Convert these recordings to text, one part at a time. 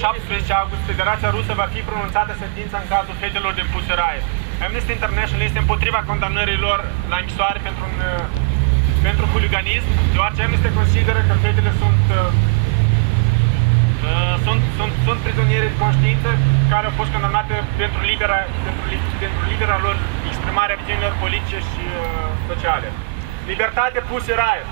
17 august, Federația Rusă va fi pronunțată sentința în cazul fetelor din Pușeraie. Amnesty International este împotriva condamnării lor la închisoare pentru huliganism, deoarece Amnesty consideră că fetele sunt prizonieri de conștiință care au fost condamnate pentru libera lor exprimare a viziunilor politice și sociale. Libertate, Pușeraie!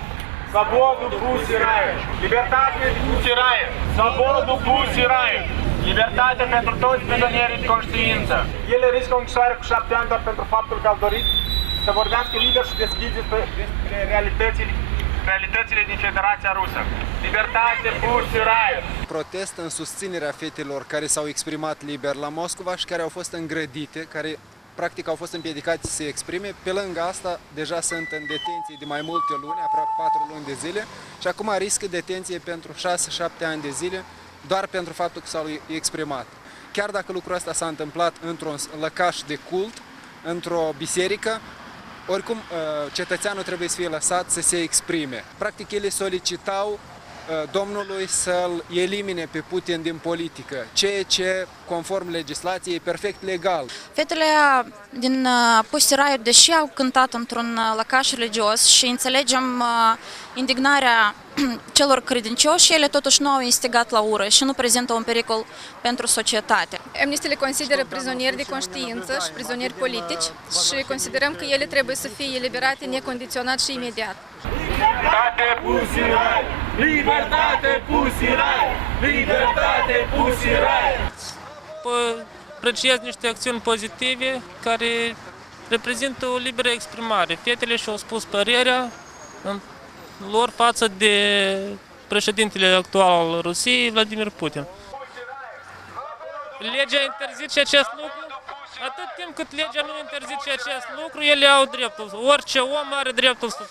Свободу, Pușeraie! Libertate, Pușeraie! Свободу, Pușeraie! Libertate pentru toți prizonierii de conștiință. Ele riscă o închisoare cu 7 ani doar pentru faptul că au dorit să vorbească liber și deschis despre realitățile din Federația Rusă. Libertate, Pușeraie! Protest în susținerea fetelor care s-au exprimat liber la Moscova și care au fost îngrădite, care practic au fost împiedicați să se exprime. Pe lângă asta, deja sunt în detenție de mai multe luni, aproape 4 luni de zile, și acum riscă detenție pentru 6-7 ani de zile, doar pentru faptul că s-au exprimat. Chiar dacă lucrul ăsta s-a întâmplat într-un lăcaș de cult, într-o biserică, oricum cetățeanul trebuie să fie lăsat să se exprime. Practic, ele solicitau Domnului să-l elimine pe Putin din politică, ceea ce, conform legislației, e perfect legal. Fetele din Pușeraie, deși au cântat într-un lăcaș religios și înțelegem indignarea celor credincioși, ele totuși nu au instigat la ură și nu prezintă un pericol pentru societate. Amnesty le consideră prizonieri de conștiință și prizonieri politici și considerăm că ele trebuie să fie eliberate necondiționat și imediat. Libertate, Pușeraie! Libertate, Pușeraie! Libertate, Pușeraie! Apreciez niște acțiuni pozitive care reprezintă o liberă exprimare. Fetele și-au spus părerea lor față de președintele actual al Rusiei, Vladimir Putin. Legea interzice acest lucru. Atât timp cât legea nu interzice acest lucru, ele au dreptul. Orice om are dreptul să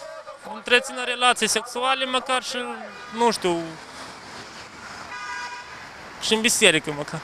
întrețină relații sexuale, măcar și, nu știu, și în biserică măcar.